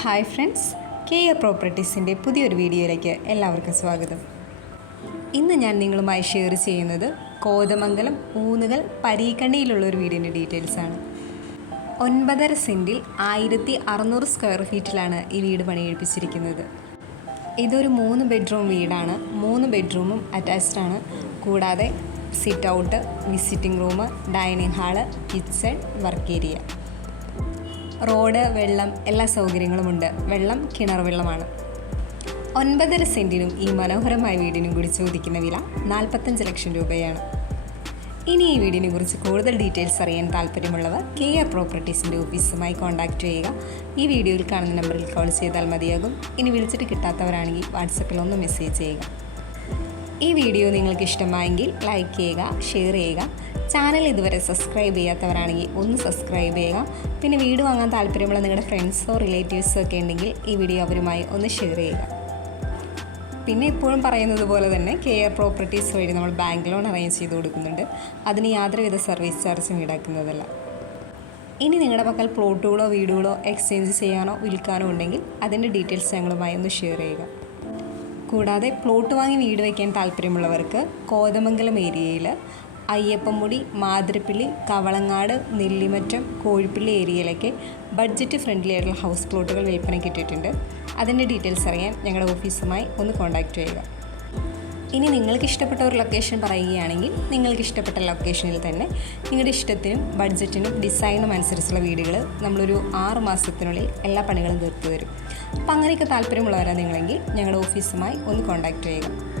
Hi friends K A പ്രോപ്പർട്ടീസിന്റെ പുതിയൊരു വീഡിയോയിലേക്ക് എല്ലാവർക്കും സ്വാഗതം. ഇന്ന് ഞാൻ നിങ്ങളുമായി ഷെയർ ചെയ്യുന്നത് കോതമംഗലം ഊന്നുകൽ പരീക്കണ്ണിയിലുള്ള ഒരു വീടിന്റെ ഡീറ്റെയിൽസ് ആണ് ഒൻപതര സെന്റിൽ ആയിരത്തി അറുന്നൂറ് സ്ക്വയർ ഫീറ്റിലാണ് ഈ വീട് പണിയെടുപ്പിച്ചിരിക്കുന്നത്. ഇതൊരു മൂന്ന് ബെഡ്റൂം വീടാണ്. മൂന്ന് ബെഡ്റൂമും അറ്റാച്ച്ഡ് ആണ്. കൂടാതെ sit out visiting room dining hall kitchen work area road വെള്ളം എല്ലാ സൗകര്യങ്ങളുമുണ്ട്. വെള്ളം കിണർ വെള്ളമാണ്. ഒൻപതര സെന്റിനും ഈ മനോഹരമായ വീടിനും കൂടി ചോദിക്കുന്ന വില നാൽപ്പത്തഞ്ച് ലക്ഷം രൂപയാണ്. ഇനി ഈ വീടിനെ കുറിച്ച് കൂടുതൽ ഡീറ്റെയിൽസ് അറിയാൻ താല്പര്യമുള്ളവർ കെ ആർ പ്രോപ്പർട്ടീസിന്റെ ഓഫീസുമായി കോൺടാക്റ്റ് ചെയ്യുക. ഈ വീഡിയോയിൽ കാണുന്ന നമ്പറിൽ കോൾ ചെയ്താൽ മതിയാകും. ഇനി വിളിച്ചിട്ട് കിട്ടാത്തവരാണെങ്കിൽ വാട്സപ്പിൽ ഒന്ന് മെസ്സേജ് ചെയ്യുക. ഈ വീഡിയോ നിങ്ങൾക്ക് ഇഷ്ടമായെങ്കിൽ ലൈക്ക് ചെയ്യുക ഷെയർ ചെയ്യുക. ചാനൽ ഇതുവരെ സബ്സ്ക്രൈബ് ചെയ്യാത്തവരാണെങ്കിൽ ഒന്ന് സബ്സ്ക്രൈബ് ചെയ്യുക. പിന്നെ വീട് വാങ്ങാൻ താല്പര്യമുള്ള നിങ്ങളുടെ ഫ്രണ്ട്സോ റിലേറ്റീവ്സോ ഒക്കെ ഉണ്ടെങ്കിൽ ഈ വീഡിയോ അവരുമായി ഒന്ന് ഷെയർ ചെയ്യുക. പിന്നെ ഇപ്പോഴും പറയുന്നത് പോലെ തന്നെ കെ ആർ പ്രോപ്പർട്ടീസ് വഴി നമ്മൾ ബാങ്ക് ലോൺ അറേഞ്ച് ചെയ്ത് കൊടുക്കുന്നുണ്ട്. അതിന് യാതൊരുവിധ സർവീസ് ചാർജും ഈടാക്കുന്നതല്ല. ഇനി നിങ്ങളുടെ പക്കൽ പ്ലോട്ടുകളോ വീടുകളോ എക്സ്ചേഞ്ച് ചെയ്യാനോ വിൽക്കാനോ ഉണ്ടെങ്കിൽ അതിന്റെ ഡീറ്റെയിൽസ് ഞങ്ങളുമായി ഒന്ന് ഷെയർ ചെയ്യുക. കൂടാതെ പ്ലോട്ട് വാങ്ങി വീട് വയ്ക്കാൻ താല്പര്യമുള്ളവർക്ക് കോതമംഗലം ഏരിയയിൽ അയ്യപ്പമുടി മാതിരപ്പിള്ളി കവളങ്ങാട് നെല്ലിമറ്റം കോഴിപ്പള്ളി ഏരിയയിലേക്ക് ബഡ്ജറ്റ് ഫ്രണ്ട്ലി ആയിട്ടുള്ള ഹൗസ് പ്ലോട്ടുകൾ വിൽപ്പനയ്ക്ക് ഇട്ടിട്ടുണ്ട് അതിന്റെ ഡീറ്റെയിൽസ് അറിയാൻ ഞങ്ങളുടെ ഓഫീസുമായി ഒന്ന് കോൺടാക്റ്റ് ചെയ്യുക. ഇനി നിങ്ങൾക്ക് ഇഷ്ടപ്പെട്ട ഒരു ലൊക്കേഷൻ പറയുകയാണെങ്കിൽ നിങ്ങൾക്ക് ഇഷ്ടപ്പെട്ട ലൊക്കേഷനിൽ തന്നെ നിങ്ങളുടെ ഇഷ്ടത്തിനും ബഡ്ജറ്റിനും ഡിസൈനും അനുസരിച്ചുള്ള വീടുകൾ നമ്മളൊരു ആറ് മാസത്തിനുള്ളിൽ എല്ലാ പണികളും തീർത്തു തരും. അപ്പം അങ്ങനെയൊക്കെ താല്പര്യമുള്ളവരാണ് നിങ്ങളെങ്കിൽ ഞങ്ങളുടെ ഓഫീസുമായി ഒന്ന് കോൺടാക്റ്റ് ചെയ്യുക.